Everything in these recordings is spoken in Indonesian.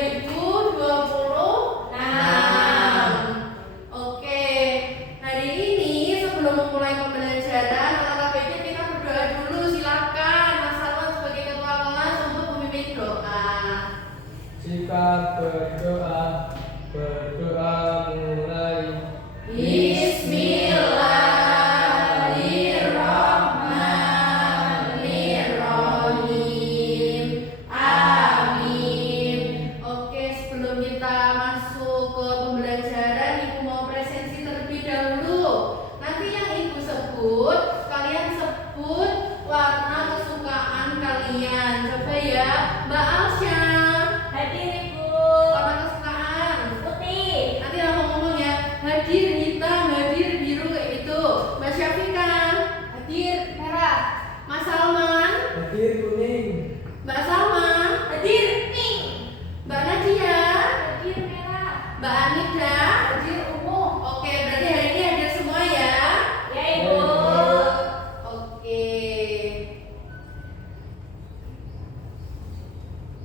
2026. Oke, hari ini sebelum memulai pembelajaran ala KBJ kita berdoa dulu. Silakan Mas Salman sebagai ketua kelas untuk memimpin doa. Sikap berdoa mulai. Bismillahirrahmanirrahim. Amin. Oke, sebelum kita masuk ke pembelajaran, Ibu mau presensi terlebih dahulu. Nanti yang Ibu sebut, kalian sebut warna kesukaan kalian. Coba ya, Mbak Alsya. Hadir Ibu. Warna kesukaan. Putih. Nanti langsung ngomong ya. Hadir hitam, hadir biru kayak gitu. Mbak Syafika. Hadir merah. Mas Salman. Hadir kuning. Mbak Salma. Hadir pink. Mbak Nadia. Hadir merah. Mbak Anida. Hadir ungu. Oke, berarti hari ini hadir semua ya. Ya Ibu. Oke.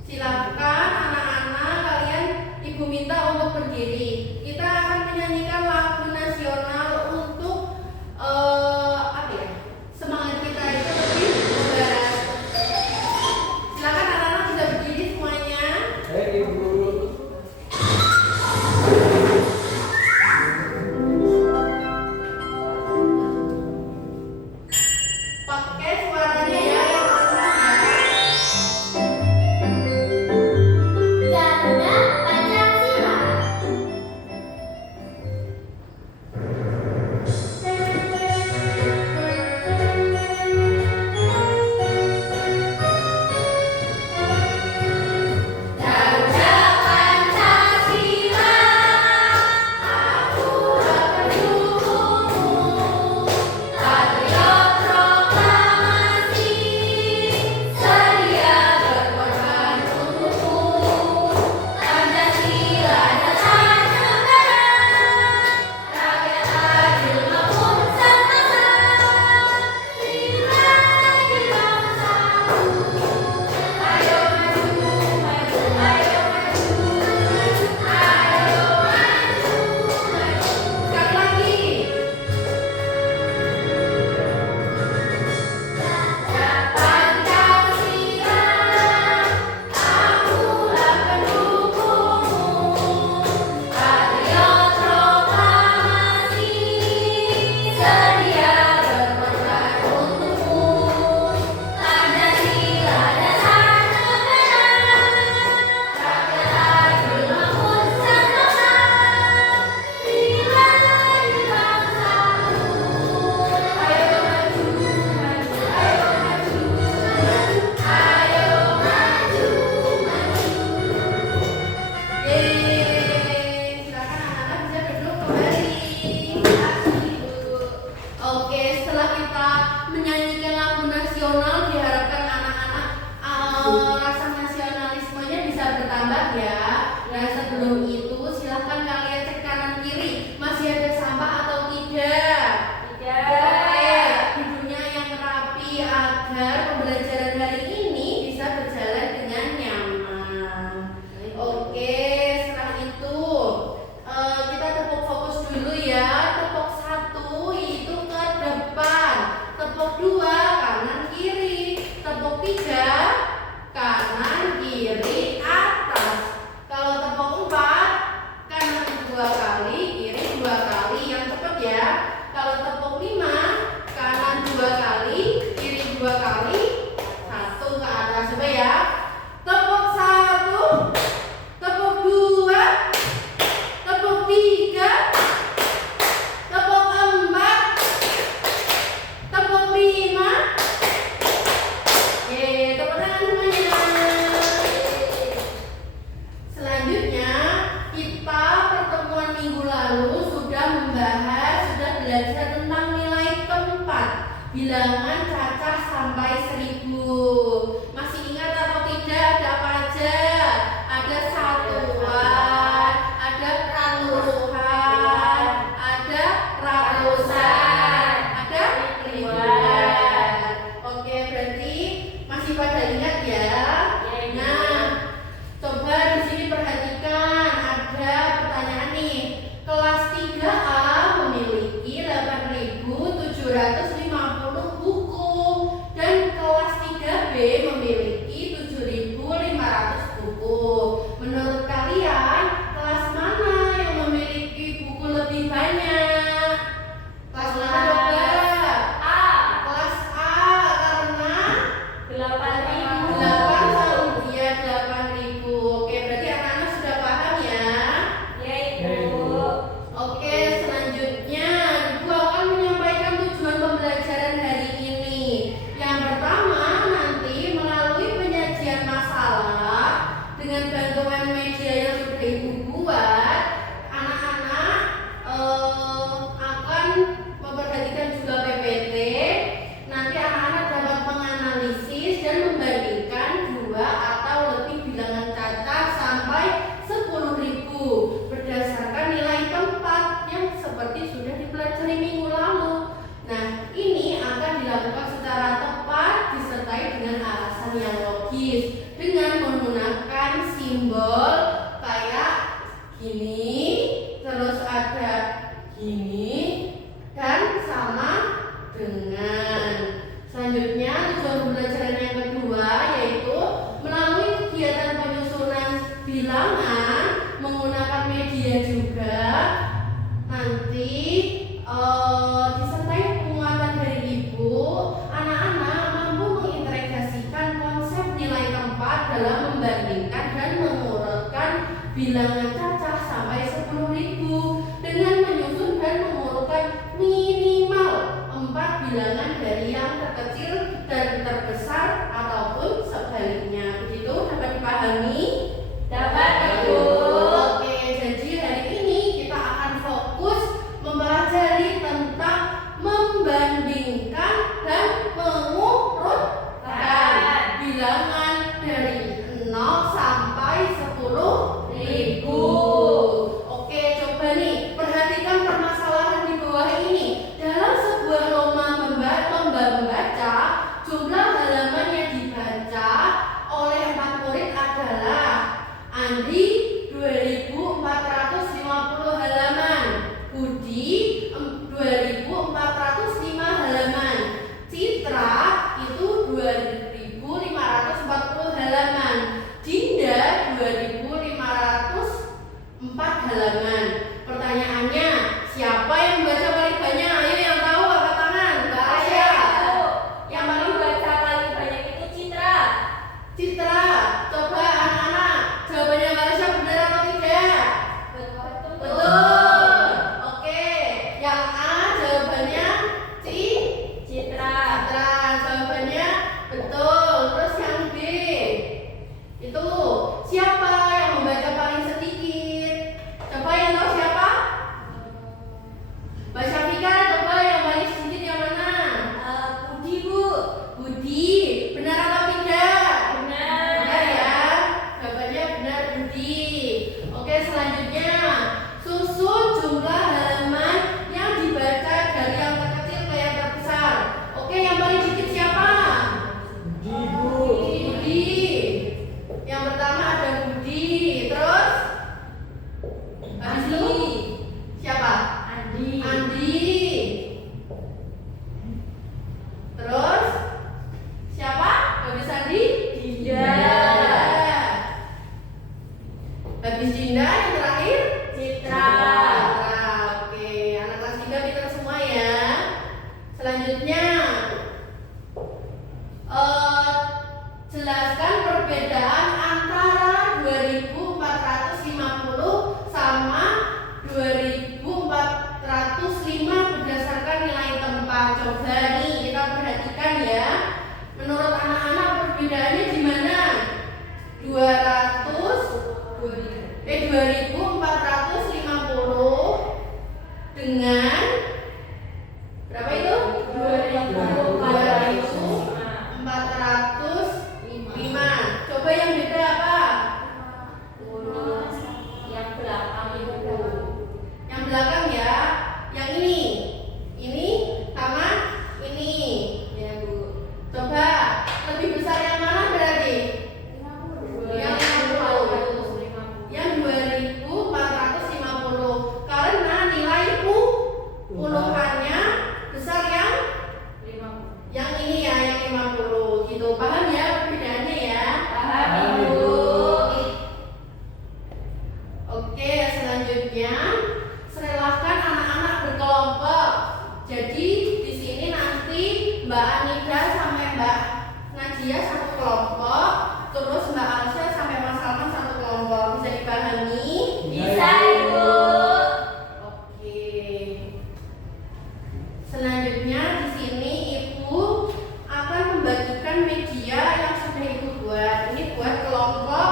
Silakan anak-anak, kalian Ibu minta untuk berdiri. Kita akan menyanyikan lagu nasional untuk apa ya? Semangat kita itu lebih membara. Silakan anak-anak bisa berdiri semuanya. Ibu. Pakai suaranya ya yang kencang ya. Garuda Pancasila. Garuda Pancasila, aku akan dukungmu. Patriot proklamasi, sedia berkorban untukmu. Pancasila dasar negara, rakyat adil makmur sentosa. Nilai bangsaku, ayo maju, maju, ayo maju, maju, ayo maju, maju. Sekali lagi. Pancasila, aku akan dukungmu. Patriot proklamasi, sedia berkorban untukmu. Pancasila dasar negara, rakyat adil makmur sentosa. Nilai bangsaku, ayo maju, maju, ayo maju, maju, ayo maju, maju. Yeay, silakan anak-anak bisa duduk kembali. Makasih Ibu. Oke, setelah kita menyanyikan lagu nasional, diharapkan anak-anak rasa nasionalismenya bisa bertambah ya. Nah, sebelum itu silahkan kalian cek kanan kiri, masih ada sampah atau tidak? Oke, duduknya yang rapi agar pembelajaran hari ini bisa berjalan dengan nyaman. Oke, setelah itu kita tepuk fokus dulu ya. Tepuk 1 itu ke depan, tepuk 2 kanan kiri, tepuk 3 kanan kiri atas, dengan bantuan media yang sudah Ibu buat, anak-anak akan memperhatikan juga PPT. Nanti anak-anak dapat menganalisis dan membandingkan dua atau lebih bilangan cacah sampai 10.000 berdasarkan nilai tempat yang seperti sudah dipelajari minggu lalu. Nah, ini akan dilakukan secara tepat disertai dengan alasan yang logis dengan menggunakan simbol kayak gini, terus ada gini, dan sama dengan. Selanjutnya tujuan pembelajaran yang kedua yaitu melalui kegiatan penyusunan bilangan menggunakan media juga nanti disertai penguatan dari Ibu, anak-anak mampu mengintegrasikan konsep nilai tempat dalam membandingkan dan mengurutkan bilangan cacah sampai 10.000 dengan menyusun dan mengurutkan minimal 4 bilangan dari yang terkecil dan terbesar ataupun sebaliknya. Begitu dapat dipahami? Dapat, Ibu. Oke, jadi hari ini kita akan fokus mempelajari tentang membandingkan dan mengurutkan bilangan dari 0 sampai 10.000. Oke, coba nih perhatikan permasalahan di bawah ini. Dalam sebuah lomba membaca, jumlah halaman yang dibaca oleh 4 murid adalah Andi 2.450 halaman, Budi 2.405 halaman, Citra itu 2.540 halaman, Dinda 2.504 halaman. Pertanyaannya, siapa yang membaca paling banyak? Ayo yang tahu angkat tangan. Mbak Asia. Yang paling baca paling banyak itu Citra. Citra, coba anak-anak jawabannya Mbak Asia benar atau tidak? Betul. Betul. Oke, yang A jawabannya Citra. Citra, jawabannya betul. Terus yang B itu siapa yang membaca paling sedikit? Coba yang tahu siapa? Mbak Syafika, coba yang paling sedikit yang mana? Budi, Bu. Budi, benar atau tidak? Benar. Benar ya, jawabannya benar Budi. Oke, selanjutnya susun jumlah halaman yang dibaca dari yang terkecil ke yang terbesar. Oke, yang paling sedikit siapa? Ibu. Budi. Yang pertama ada Budi. Terus habis itu siapa? Andi. Andi. Terus siapa? Habis Andi? Dinda. Habis Dinda yang terakhir? Citra. Oke, anak kelas 3 pintar semua ya. Selanjutnya jelaskan perbedaan antara 2.450 sama 2.405 berdasarkan nilai tempat. Coba nih kita perhatikan ya. Menurut anak-anak perbedaannya di mana? 2.450 dengan berapa itu? 2.405. Coba yang beda apa? Yang belakang itu. Yang belakang ya. Yang ini sama ini. Ya Bu. Coba lebih besar yang mana berarti? Yang 50. Yang 2.450. Karena nilai puluhannya besar yang ini ya, yang 50 gitu. Paham ya perbedaannya ya? Paham, Ibu. Oke, selanjutnya serelakan anak-anak berkelompok. Jadi di sini nanti Mbak Anida sampai Mbak Nadia satu kelompok, terus Mbak Alsa sampai Mas Salman satu kelompok. Bisa dipahami? Bisa, Ibu. Oke. Selanjutnya di sini Ibu akan membagikan media yang sudah Ibu buat. Ini buat kelompok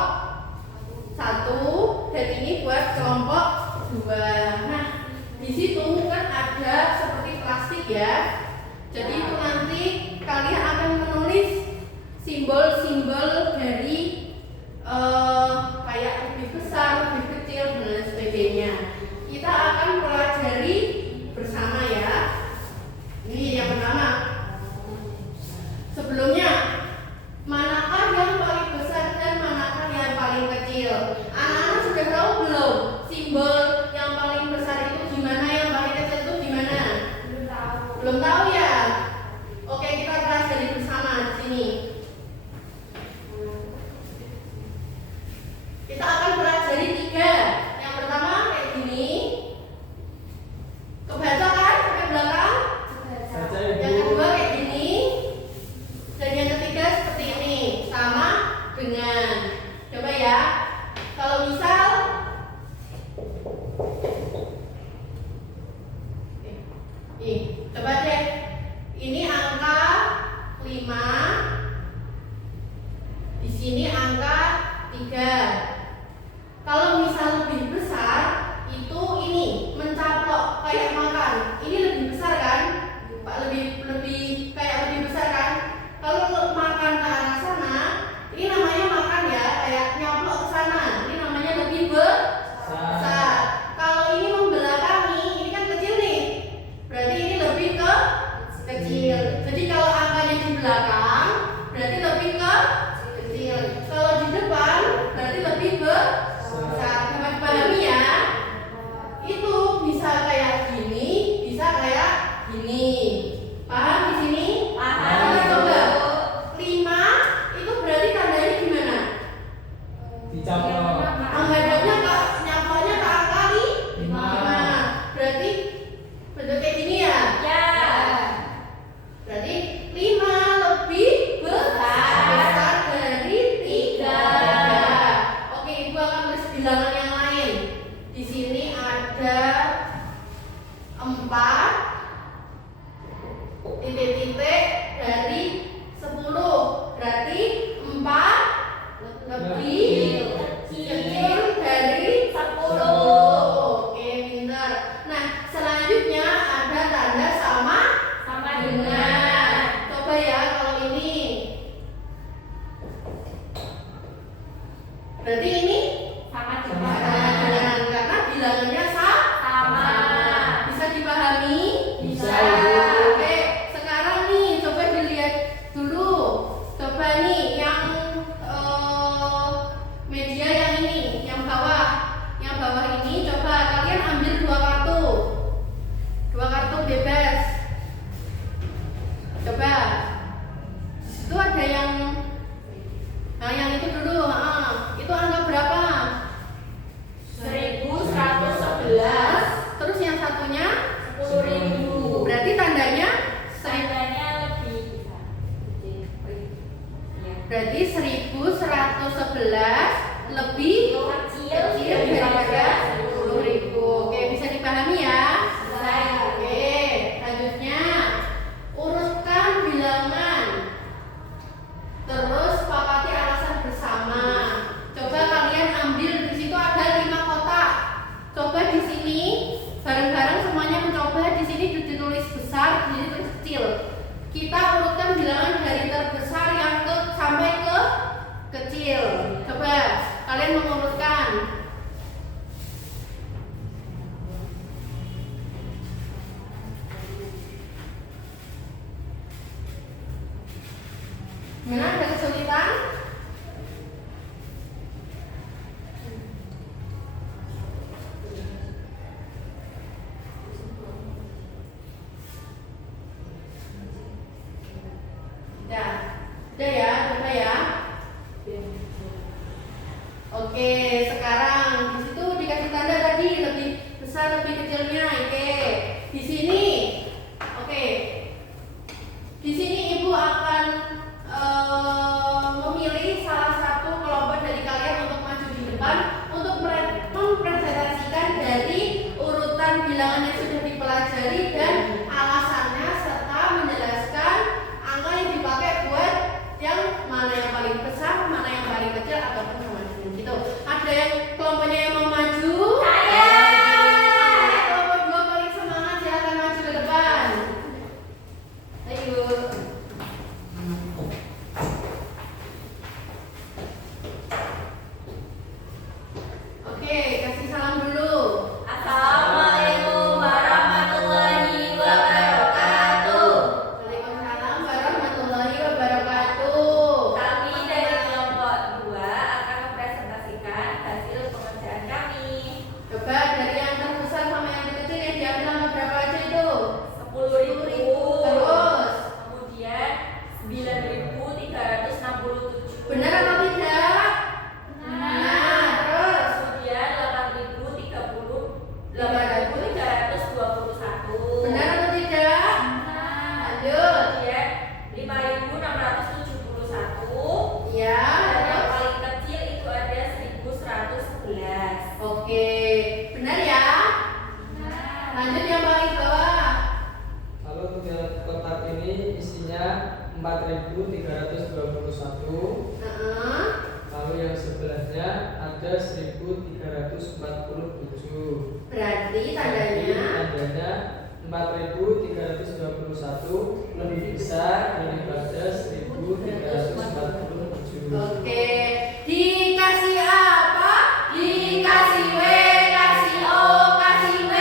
simbol yang paling besar itu gimana, yang paling kecil itu gimana? Belum tahu. Belum tahu ya? Oke, kita pelajari bersama di sini. Kita akan pelajari 3. Yang pertama kayak gini. Kebaca kan sampai belakang? Baca Yang Ibu. kedua kayak gini. Dan yang ketiga seperti ini, sama dengan. Coba ya. Kalau misal coba deh. Ini angka 5. Di sini angka 3. Kalau misal lebih besar itu ini mencaplok kayak makan. Ini lebih besar kan? Pak, lebih kayak lebih besar kan? Kalau makan ke arah sana, ini namanya makan ya, kayak nyaplok ke sana. Ini namanya lebih besar. Kalau ini membelakangi, ini kan kecil nih. Berarti ini lebih ke kecil. Jadi kalau angkanya di belakang, berarti lebih ke kecil. Kalau di depan, berarti lebih besar. Dapat pahami ya? Itu bisa kayak gini, bisa kayak gini. Paham di sini? Paham. Kita coba. 5 itu berarti tandanya gimana? Dicaplok. Menghadapnya ke nyaploknya ke angka 5. Berarti bentuk kayak gini ya? Ya. Berarti 5 lebih besar dari 3. Oke, Ibu akan tulis bilangan yang lain. Di sini ada 4 titik-titik dari 10. Berarti 4 lebih kecil dari 10. Oke, pintar. Nah, selanjutnya ada tanda sama dengan. Coba ya kalau ini. Berarti ini Sama sama dengan. dengan karena bilangannya sama. Bisa dipahami? Bisa, Ibu. Oke, sekarang nih coba dilihat dulu. Coba nih yang media yang ini, yang bawah. Yang bawah ini coba kalian ambil 2 kartu. 2 kartu bebas. Coba. Di situ ada yang itu dulu. Itu angka berapa? 1111. Terus yang satunya 10.000. berarti tandanya Tandanya lebih besar. Iya. berarti 1111 lebih Kecil daripada 10.000. Oke, bisa dipahami ya? Bisa. Oke, selanjutnya urutkan bilangan. Terus sepakati alasan bersama. Coba kalian ambil di situ ada 5 kotak. Coba di sini bareng-bareng semuanya mencoba. Di sini ditulis besar, di sini tulis kecil. Kita urutkan bilangan dari terbesar yang sampai ke kecil. Coba kalian mengurutkan. Mana ada kesulitan? Udah ya, coba ya. Oke, sekarang di situ dikasih tanda tadi lebih besar, lebih kecilnya. Oke, di sini, oke, di sini Ibu akan memilih salah satu kelompok dari kalian untuk maju di depan untuk mempresentasikan dari urutan bilangan yang sudah dipelajari dan alasannya serta menjelaskan angka yang dipakai buat yang mana yang paling besar, mana yang paling kecil ataupun sama dengan gitu. Ada yang kelompoknya yang mau maju? Saya. Kelompok 2 Lanjut yang paling bawah. Lalu untuk yang kotak ini isinya 4.321. Lalu yang sebelahnya ada 1.347. Berarti tandanya 4.321 lebih besar daripada 1.347. Oke, dikasih apa? Dikasih W, kasih O, kasih W.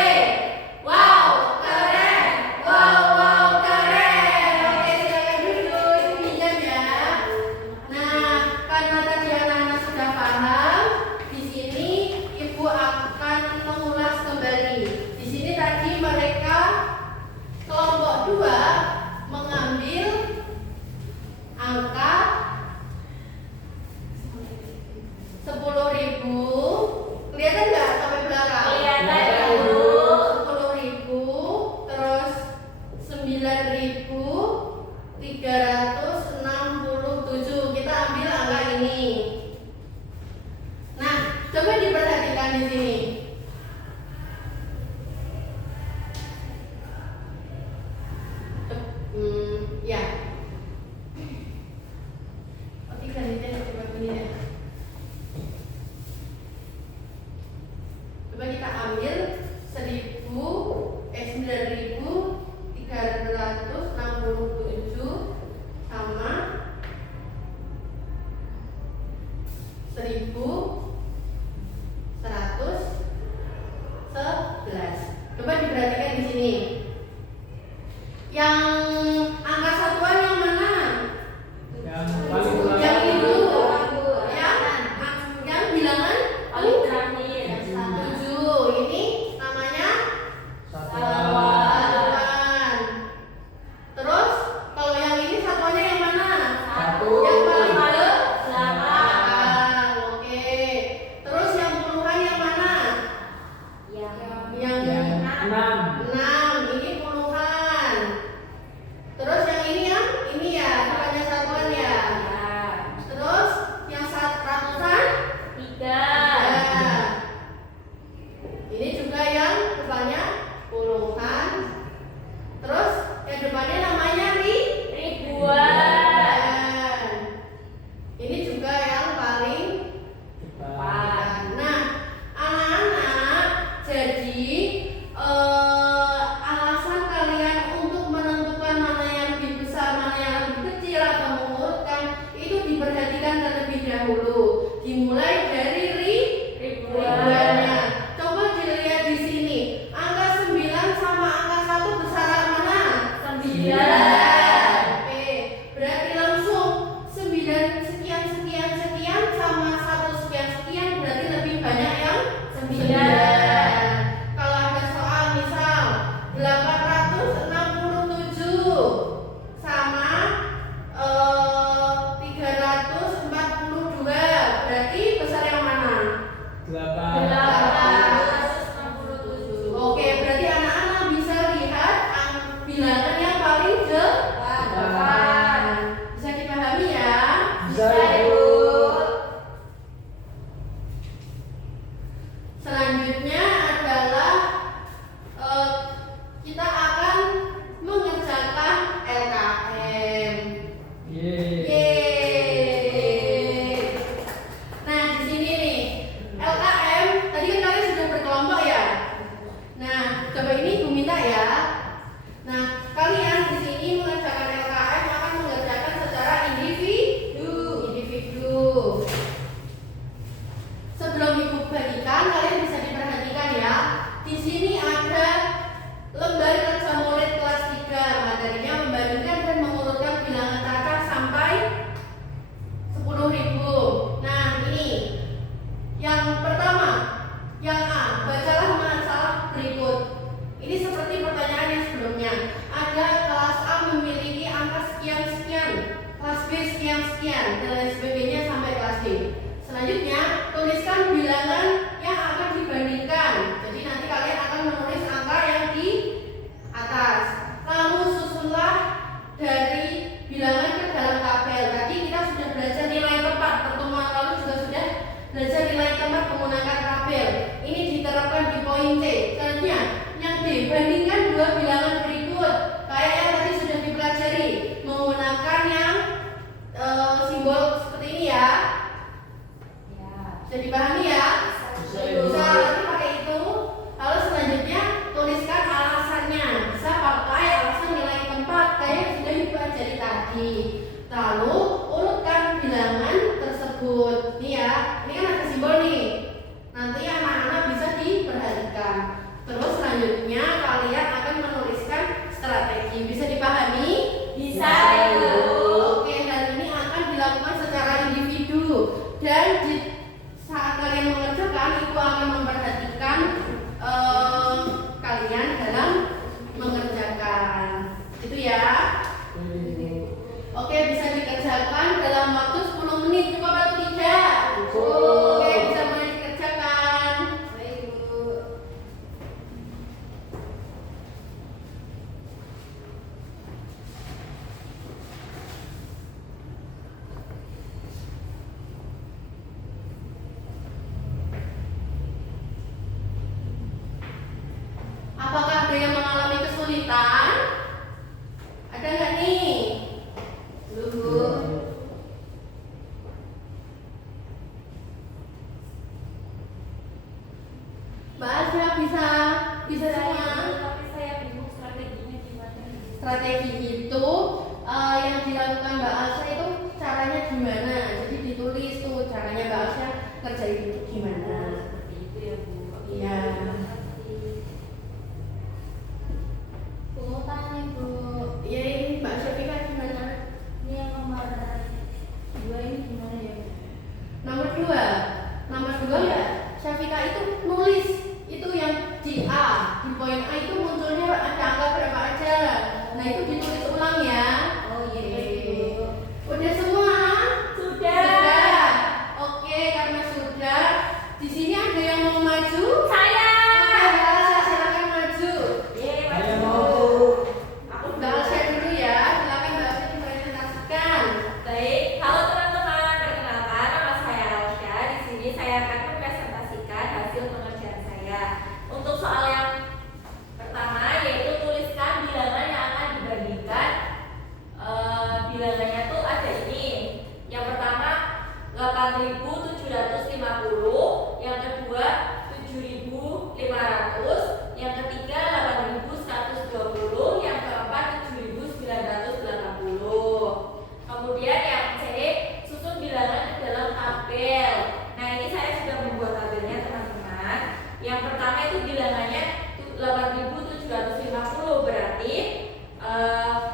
Wow, keren. Wow, keren. Oke, silakan duduk, pinjam ya. Nah, karena tadi anak-anak sudah paham, di sini Ibu akan mengulas kembali. Di sini tadi mereka kelompok 2 mengambil angka 10.000. Kelihatan nggak sampai belakang? Kelihatan, Bu. 10.000, terus 9.367. Kita ambil angka ini. Nah, coba diperhatikan di sini. Ya. Oh, 3 menit coba ini ya. Coba kita ambil 9.367 sama 1.111. Coba diperhatikan di sini. Yang angka satuan yang mana? Yang paling Yang belakang. ini dulu. Bu. Yang bilangan Paling terakhir. 7. Ini namanya Satuan. satuan. Terus kalau yang ini satuannya yang mana? Satu. Yang paling ke Belakang. belakang. Oke. Terus yang puluhan yang mana? Yang Yang Yang 6. 6. Ini puluhan. Terus yang ini ya, bukannya satuan ya. Terus yang ratusan? 3. Ya. Ini juga yang depannya puluhan. Terus yang depannya namanya Ribuan. Ini juga yang paling Depan. Nah, anak-anak, jadi alasan kalian untuk menentukan mana yang lebih besar, mana yang lebih kecil atau mengurutkan itu diperhatikan terlebih dahulu. Dimulai dari ribuannya. Coba dilihat di sini. Angka 9 sama angka 1 besaran mana? 9. Oke, berarti langsung 9 sekian sekian sekian sama 1 sekian sekian berarti lebih banyak yang 9. Kalau ada soal misal 867 sama 342 berarti besar yang mana? 8. 867. Oke, berarti anak-anak bisa lihat bilangan yang paling depan. Bisa dipahami ya? Bisa, Bisa, Ibu. Bu. Selanjutnya adalah kita akan mengerjakan LKM. Yeay. Yeay. Nah, di sini nih LKM tadi kan kalian sudah berkelompok ya. Nah, coba ini Ibu minta ya. Nah, kalian di sini mengerjakan LKM akan mengerjakan secara individu. Sebelum Ibu bagikan, kalian bisa diperhatikan Bisa bisa semua. Tapi saya bingung strateginya gimana. Strategi itu yang dilakukan Mbak Alsa itu caranya gimana? Jadi ditulis tuh caranya Mbak Alsa ngerjain itu gimana? Seperti itu ya Bu. Oke, Iya. terima kasih. Pungutan nih Bu. Iya ini Mbak Syafika gimana? Ini yang nomor 2 ini gimana ya Bu? Nomor 2 ya. Syafika itu nulis itu yang di A, di poin A itu munculnya ada angka berapa aja. Nah itu ditulis ulang ya. Oh iya Oke. Bu. Udah semua? Sudah. Oke, karena sudah. Di sini ada yang mau maju? Saya. Oke, silakan maju. Yeay, Saya maju. mau. Aku Mbak Alsa dulu ya. Silakan Mbak Alsa dipresentasikan. Baik, halo teman-teman, perkenalkan nama saya Alsya. Di sini saya akan mempresentasikan hasil pengerjaan saya. Untuk soal yang pertama yaitu tuliskan bilangan yang akan dibandingkan. Bilangannya tuh ada ini. Yang pertama 8.750, yang kedua 7.500, yang ketiga 8.120, yang keempat 7.980. Kemudian yang C, susun bilangan ke dalam tabel. Nah ini saya sudah membuat tabelnya teman-teman. Yang pertama itu bilangannya 8.750, berarti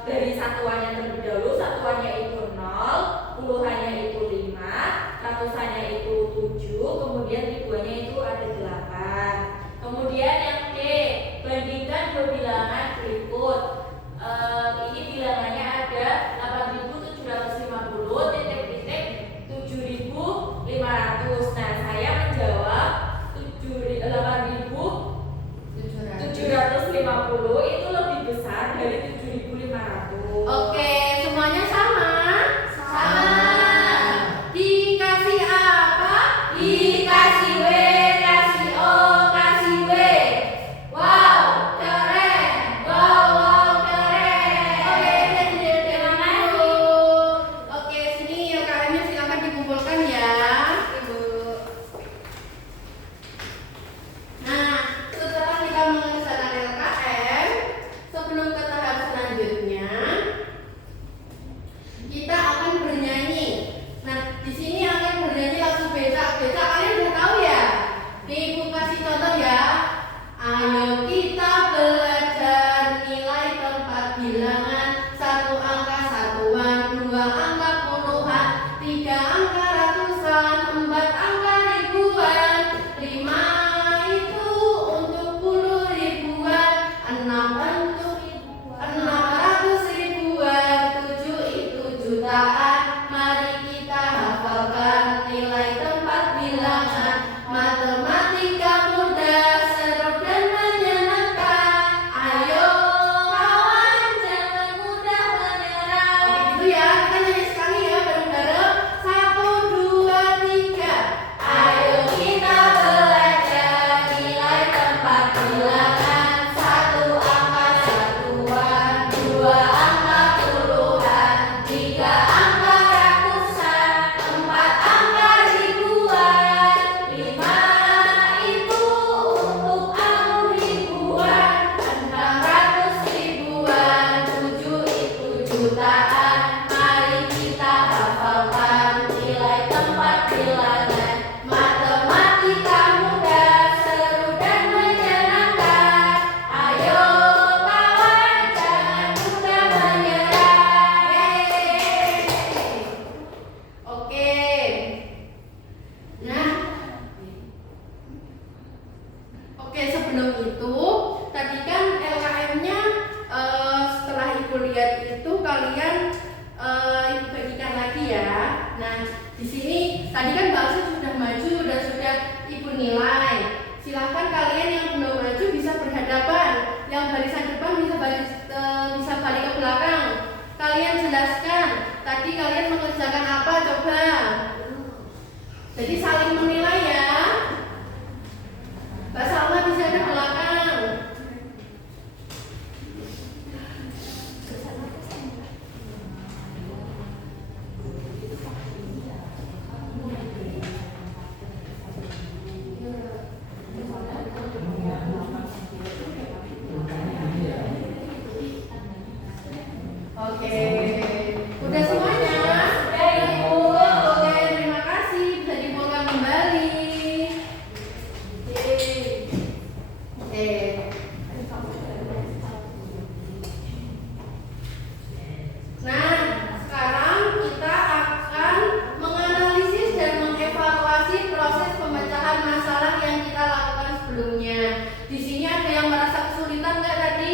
dari satuannya terlebih dahulu. Satuannya itu 0, puluhannya itu 5, ratusannya itu 7, kemudian ribuannya itu ada 8. Kemudian yang D, bandingkan dua bilangan berikut. Ini bilangannya ada 8.750 titik-titik 7.500. Nah, saya menjawab 8.750 itu lebih besar dari 7.500. Oke, semuanya sama? Sama. Dikasih apa? Dikasih W, kasih O, kasih W. Wow, keren. Wow, keren. Oke, jadi Terima kasih. dulu. Oke, sini UKM-nya silakan dikumpulkan ya, Ibu. Nah, setelah kita mengerjakan LKM, sebelum ke tahap selanjutnya, kita akan bernyanyi. Nah, di sini akan bernyanyi lagu becak-becak. Kalian udah tahu ya? Nih, Ibu kasih contoh ya. Ayo kita belajar nilai tempat bilangan. 1 angka satuan, 2 angka puluhan, 3 angka ratusan, 4 angka ribuan, 5 itu untuk puluh ribuan, 6 untuk 600 ribuan, 7 itu jutaan. Mari kita hafalkan nilai tempat bilangan. Matematika mudah, seru dan menyenangkan. Ayo kawan, jangan mudah menyerah. Oke gitu ya, kita nyanyi sekali ya bareng-bareng. 1, 2, 3. Ayo kita belajar nilai tempat bilangan. 1 angka satuan, 2 angka puluhan, 3 angka ratusan, 4 angka ribuan, 5 itu untuk angka ribuan, 600 ribuan, 7 itu jutaan. Mari kita hafalkan nilai tempat bilangan. Matematika mudah, seru dan menyenangkan. Ayo kawan, jangan mudah menyerah. Yeay. Oke. Nah, oke sebelum itu tadi kan LKM-nya setelah Ibu lihat itu kalian Ibu bagikan lagi ya. Nah, di sini tadi kan Mbak Alsa sudah maju dan sudah Ibu nilai. Silahkan kalian yang belum maju bisa berhadapan. Yang barisan depan bisa balik ke belakang. Kalian jelaskan tadi kalian mengerjakan apa coba. Jadi saling menilai ya. Mbak Salma bisa di belakang.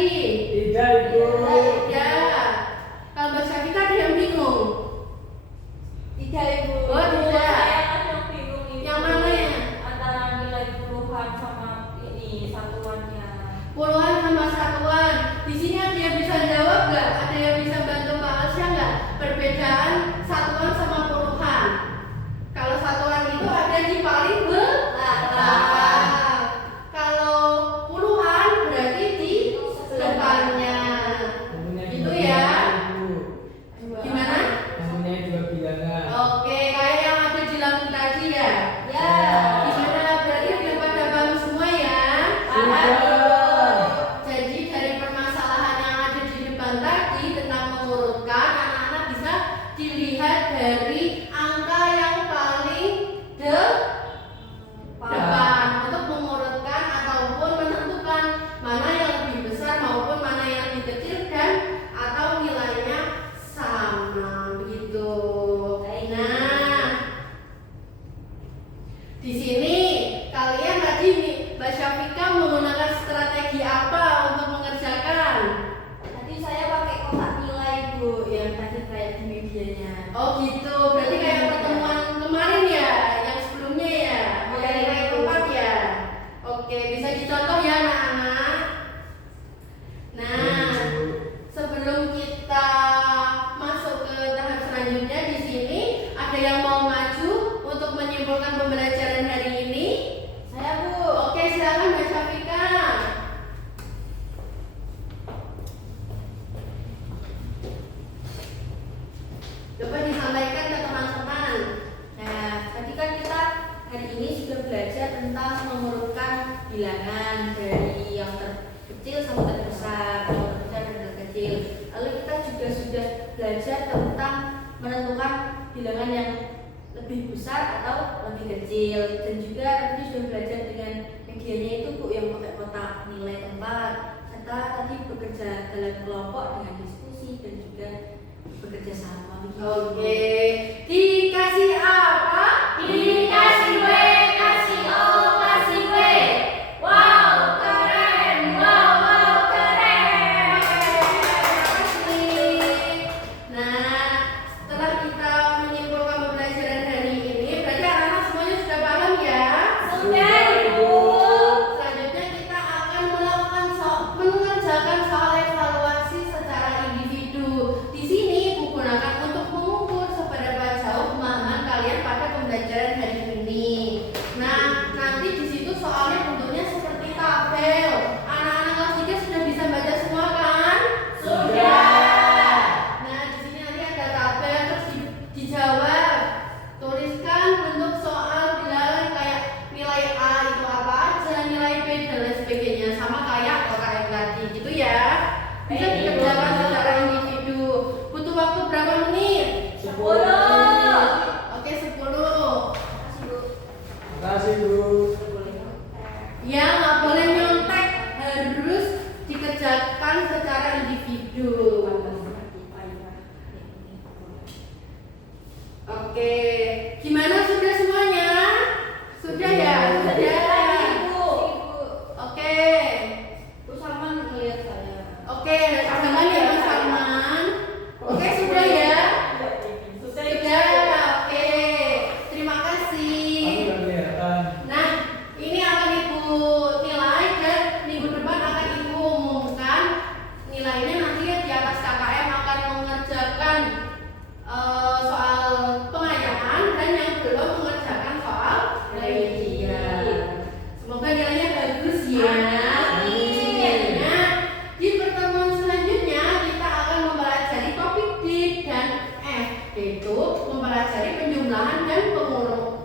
Tidak, Ibu. Ya. Kalau Mbak Syafika ada yang bingung? Tidak, Ibu. Oh, tidak. Saya kan yang bingung Ibu. Yang mana ya? Antara nilai puluhan sama ini satuannya. Puluhan sama satuan. Di sini ada yang bisa jawab nggak? Ada yang bisa bantu Mbak Asya nggak? Perbedaan satuan sama puluhan. Kalau satuan itu ada di paling belakang. Kalau puluhan berarti di depannya. Mempunyai Itu dua ya. bilangan, Ibu. Gimana? Mempunyai dua bilangan. Oke, kayak yang ada di lampu tadi ya. Ya. Gimana? Berarti udah pada paham semua ya? Sudah. Jadi dari permasalahan yang ada di depan tadi tentang mengurutkan, anak-anak bisa dilihat dari angka yang paling depan untuk mengurutkan ataupun menentukan mana yang lebih besar maupun mana yang lebih kecil dan atau nilainya sama begitu. Nah, di sini kalian tadi nih, Mbak Syafika menggunakan strategi apa untuk mengerjakan? Tadi saya pakai kotak nilai, Bu, yang tadi kayak di medianya. Oh gitu, berarti kayak pertemuan kemarin ya, yang sebelumnya ya, Iya, nilai iya. tempat ya. Oke, bisa dicontoh ya anak-anak. Nah, sebelum kita masuk ke tahap selanjutnya di sini, ada yang mau maju untuk menyimpulkan pembelajaran hari ini? Saya, Bu. Oke, silakan Mbak Syafika. Coba disampaikan ke teman-teman. Nah, tadi kan kita hari ini sudah belajar tentang mengurutkan bilangan dari yang terkecil sampai terbesar, atau terbesar dan terkecil. Lalu kita juga sudah belajar tentang menentukan bilangan yang lebih besar atau lebih kecil, dan juga tadi sudah belajar dengan medianya itu, Bu, yang pakai kotak nilai tempat, serta tadi bekerja dalam kelompok dengan diskusi dan juga bekerja sama. Oke, dikasih apa? Dikasih W, kasih O, kasih W. Wow, keren. Wow, keren. Nah, setelah kita menyimpulkan pembelajaran hari ini, berarti anak-anak semuanya sudah paham ya? Sudah, Ibu. Selanjutnya kita akan mengerjakan soal evaluasi secara individu. Di sini Ibu gunakan untuk mengukur seberapa jauh pemahaman kalian pada pembelajaran hari ini. Nah, nanti di situ soalnya bentuknya seperti tabel. Anak-anak kelas 3 sudah bisa baca semua kan? Sudah. Nah, di sini nanti ada tabel terus dijawab. Tuliskan bentuk soal bilangan kayak nilai A itu apa aja, nilai B dan lain sebagainya, sama kayak KKM tadi gitu ya. Bisa dikerjakan secara individu. Butuh waktu berapa menit? 10. Oke, 10. Makasih, Bu. Ya, nggak boleh nyontek, harus dikerjakan secara individu. Oke, gimana sudah semuanya? Sudah ya? Sudah. Oke. Bu Salman ngeliat saya. Oke, jangan ya Mas Salman. Oke, sudah ya? Sudah. Oke. Terima kasih. Aku nggak kelihatan. Nah, ini akan Ibu nilai dan minggu depan akan Ibu umumkan nilainya. Nanti ya di atas KKM akan mengerjakan soal pengayaan dan yang belum mengerjakan soal remedial. Semoga nilainya bagus ya. Amin. Nah, di pertemuan selanjutnya kita akan mempelajari topik D dan F, yaitu mempelajari penjumlahan dan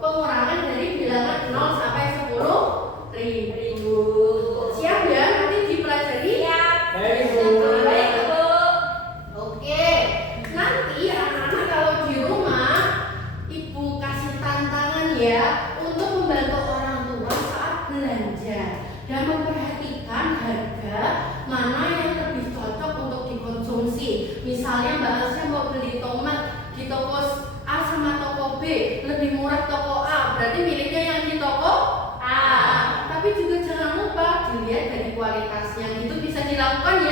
pengurangan dari bilangan 0 sampai 10.000. Siap ya? Nanti dipelajari ya. Baik, Bu. Baik, Bu. Oke, nanti anak-anak kalau di rumah Ibu kasih tantangan ya untuk membantu orang tua saat belanja dan memperhatikan harga mana yang lebih cocok untuk dikonsumsi. Misalnya Mbak Asya mau beli tomat di toko A sama toko B, lebih murah toko A, berarti miliknya yang di toko A. Tapi juga jangan lupa dilihat dari kualitasnya, gitu bisa dilakukan ya.